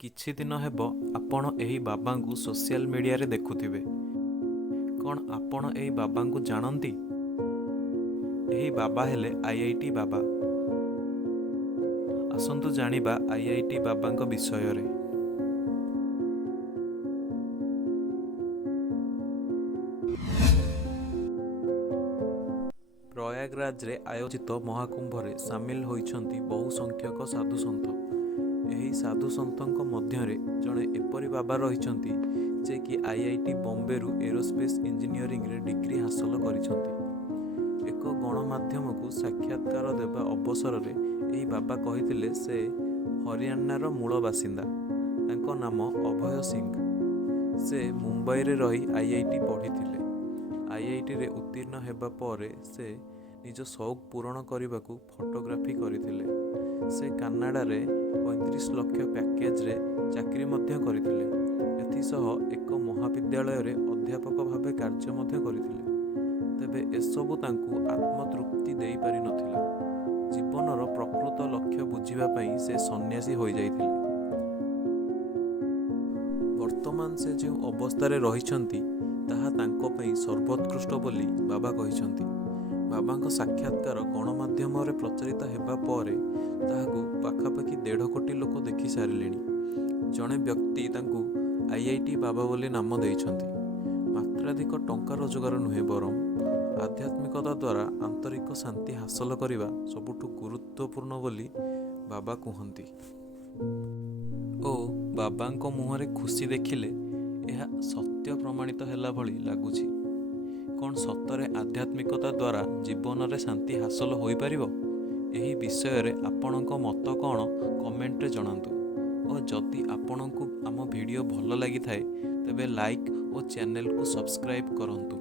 କିଛି ଦିନ ହେବ ଆପଣ ଏହି ବାବାଙ୍କୁ ସୋସିଆଲ ମିଡ଼ିଆରେ ଦେଖୁଥିବେ। କ'ଣ ଆପଣ ଏହି ବାବାଙ୍କୁ ଜାଣନ୍ତି? ଏହି ବାବା ହେଲେ ଆଇଆଇଟି ବାବା। ଆସନ୍ତୁ ଜାଣିବା ଆଇଆଇଟି ବାବାଙ୍କ ବିଷୟରେ। ପ୍ରୟାଗରାଜରେ ଆୟୋଜିତ ମହାକୁମ୍ଭରେ ସାମିଲ ହୋଇଛନ୍ତି ବହୁ ସଂଖ୍ୟକ ସାଧୁସନ୍ଥ। ଏହି ସାଧୁସନ୍ଥଙ୍କ ମଧ୍ୟରେ ଜଣେ ଏପରି ବାବା ରହିଛନ୍ତି ଯେ କି ଆଇଆଇଟି ବମ୍ବେରୁ ଏରୋସ୍ପେସ୍ ଇଞ୍ଜିନିୟରିଂରେ ଡିଗ୍ରୀ ହାସଲ କରିଛନ୍ତି। ଏକ ଗଣମାଧ୍ୟମକୁ ସାକ୍ଷାତକାର ଦେବା ଅବସରରେ ଏହି ବାବା କହିଥିଲେ ସେ ହରିୟାଣାର ମୂଳ ବାସିନ୍ଦା। ତାଙ୍କ ନାମ ଅଭୟ ସିଂ। ସେ ମୁମ୍ବାଇରେ ରହି ଆଇଆଇଟି ପଢ଼ିଥିଲେ। ଆଇଆଇଟିରେ ଉତ୍ତୀର୍ଣ୍ଣ ହେବା ପରେ ସେ ନିଜ ସଉକ ପୂରଣ କରିବାକୁ ଫଟୋଗ୍ରାଫି କରିଥିଲେ। ସେ କାନାଡ଼ାରେ 35 ଲକ୍ଷ ପ୍ୟାକେଜରେ ଚାକିରି ମଧ୍ୟ କରିଥିଲେ। ଏଥିସହ ଏକ ମହାବିଦ୍ୟାଳୟରେ ଅଧ୍ୟାପକ ଭାବେ କାର୍ଯ୍ୟ ମଧ୍ୟ କରିଥିଲେ। ତେବେ ଏସବୁ ତାଙ୍କୁ ଆତ୍ମତୃପ୍ତି ଦେଇପାରିନଥିଲା। ଜୀବନର ପ୍ରକୃତ ଲକ୍ଷ୍ୟ ବୁଝିବା ପାଇଁ ସେ ସନ୍ନ୍ୟାସୀ ହୋଇଯାଇଥିଲେ। ବର୍ତ୍ତମାନ ସେ ଯେଉଁ ଅବସ୍ଥାରେ ରହିଛନ୍ତି ତାହା ତାଙ୍କ ପାଇଁ ସର୍ବୋତ୍କୃଷ୍ଟ ବୋଲି ବାବା କହିଛନ୍ତି। ବାବାଙ୍କ ସାକ୍ଷାତକାର ଗଣମାଧ୍ୟମରେ ପ୍ରଚାରିତ ହେବା ପରେ ତାହାକୁ ପାଖାପାଖି 1.5 କୋଟି ଲୋକ ଦେଖି ସାରିଲେଣି। ଜଣେ ବ୍ୟକ୍ତି ତାଙ୍କୁ ଆଇଆଇଟି ବାବା ବୋଲି ନାମ ଦେଇଛନ୍ତି। ମାତ୍ରାଧିକ ଟଙ୍କା ରୋଜଗାର ନୁହେଁ, ବରଂ ଆଧ୍ୟାତ୍ମିକତା ଦ୍ୱାରା ଆନ୍ତରିକ ଶାନ୍ତି ହାସଲ କରିବା ସବୁଠୁ ଗୁରୁତ୍ୱପୂର୍ଣ୍ଣ ବୋଲି ବାବା କୁହନ୍ତି। ଓ ବାବାଙ୍କ ମୁହଁରେ ଖୁସି ଦେଖିଲେ ଏହା ସତ୍ୟ ପ୍ରମାଣିତ ହେଲା ଭଳି ଲାଗୁଛି। କ'ଣ ସତରେ ଆଧ୍ୟାତ୍ମିକତା ଦ୍ୱାରା ଜୀବନରେ ଶାନ୍ତି ହାସଲ ହୋଇପାରିବ? ଏହି ବିଷୟରେ ଆପଣଙ୍କ ମତ କ'ଣ କମେଣ୍ଟରେ ଜଣାନ୍ତୁ। ଓ ଯଦି ଆପଣଙ୍କୁ ଆମ ଭିଡ଼ିଓ ଭଲ ଲାଗିଥାଏ ତେବେ ଲାଇକ୍ ଓ ଚ୍ୟାନେଲକୁ ସବସ୍କ୍ରାଇବ୍ କରନ୍ତୁ।